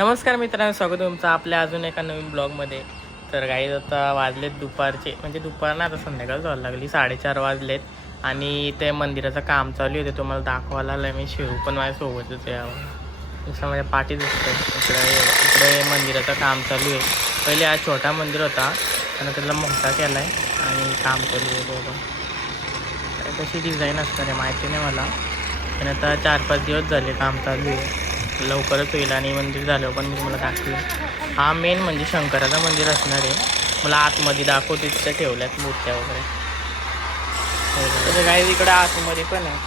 नमस्कार मित्रांनो, स्वागत आहे तुमचं आपल्या अजून एका नवीन ब्लॉगमध्ये. तर गाईज आता वाजलेत दुपारचे, म्हणजे दुपार ना, आता संध्याकाळ व्हायला लागली, 4:30 वाजलेत. आणि ते मंदिराचं काम चालू आहे, ते तुम्हाला दाखवायला आलं. मी शिव पण माझ्यासोबतच यावं जसं माझ्या पाठीत दिसतं. इकडे मंदिराचं काम चालू आहे. पहिले हा छोटा मंदिर होता आणि त्याला मोठा केला आहे आणि काम चालू आहे दोघं. कशी डिझाईन असणार आहे माहिती नाही मला, पण आता 4-5 दिवस झाले काम चालू आहे. लवकरच होईल आणि मंदिर झालं पण मी तुम्हाला दाखवेन. हा मेन म्हणजे शंकराचं मंदिर असणार आहे. मला आतमध्ये दाखवते, तिथं ठेवल्यात मूर्त्या वगैरे. तसं काही तिकडे आतमध्ये पण आहे,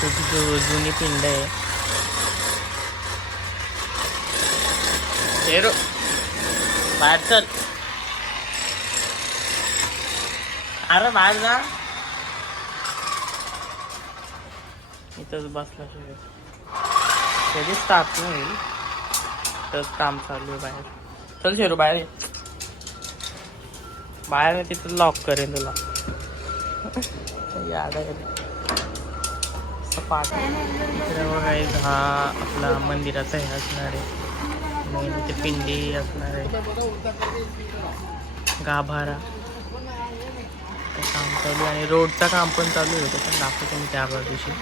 खूप जुनी पिंड आहे. हेरो बाहेर चल, अरे बाहेर जा. इथंच बसला शिवाय कधीच स्थापना होईल, तर काम चालू आहे बाहेर. चल शेरू बाहेर ये. बाहेर आहे तिथं लॉक करेल तुला. याद आहे पाठ इकडे बघा, हा आपला मंदिराचा हे असणार आहे. आणि तिथे पिंडी असणार आहे, गाभारा. काम चालू आहे आणि रोडचं काम पण चालू आहे, पण दाखवतो मी त्या दिवशी.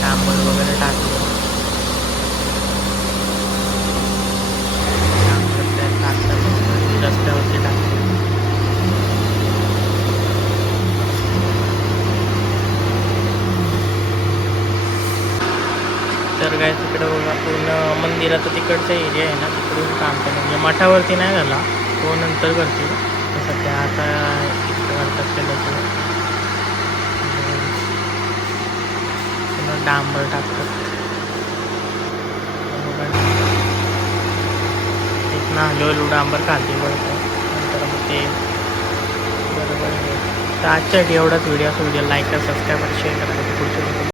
डांबर वगैरे टाकलं, रस्त्यावरती टाकलं. तर काय तिकडं बघा, पूर्ण मंदिराचं तिकडचा एरिया आहे ना, तिकडून काम केलं. म्हणजे मठावरती नाही झाला, तो नंतर करतील. सध्या आता इकडं करतात केलं, पुन्हा डांबर टाकतात. तिथनं हळूहळू डांबर खाली पडतं, नंतर मग ते बरोबर. तर आजच्या एवढाच व्हिडिओ लाईक करा, सबस्क्राईब करा, शेअर करा. पुढचे